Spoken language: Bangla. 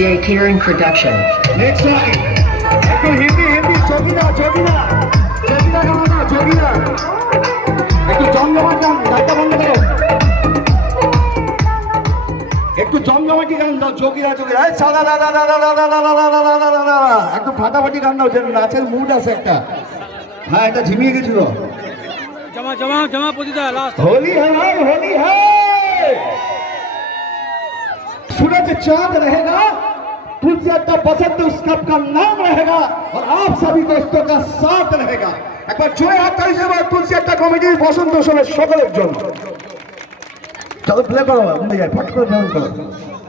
DJ Kiran Production. Next song. একটু হিন্দি চকিদা একটু জমজমাট গান ডাক্তার বন্ধ করো একটু জমজমাটি গান দাও চকিদা সাদা একটু ফাটাফাটি গান দাও যেন নাচের মুড আছে একটা হ্যাঁ এটা ঝিমিয়ে গেছিল जमा पतिता लास्ट होली है भाई होली है सूरज चांद रहेगा तुलसी अड्डा पसंद उस कप का नाम रहेगा और आप सभी दोस्तों का साथ रहेगा एक बार जोरे हाथ ताली से तुलसी अड्डा कमिटी बसंत समय सकलेर जन्य चलो प्ले करो फट करे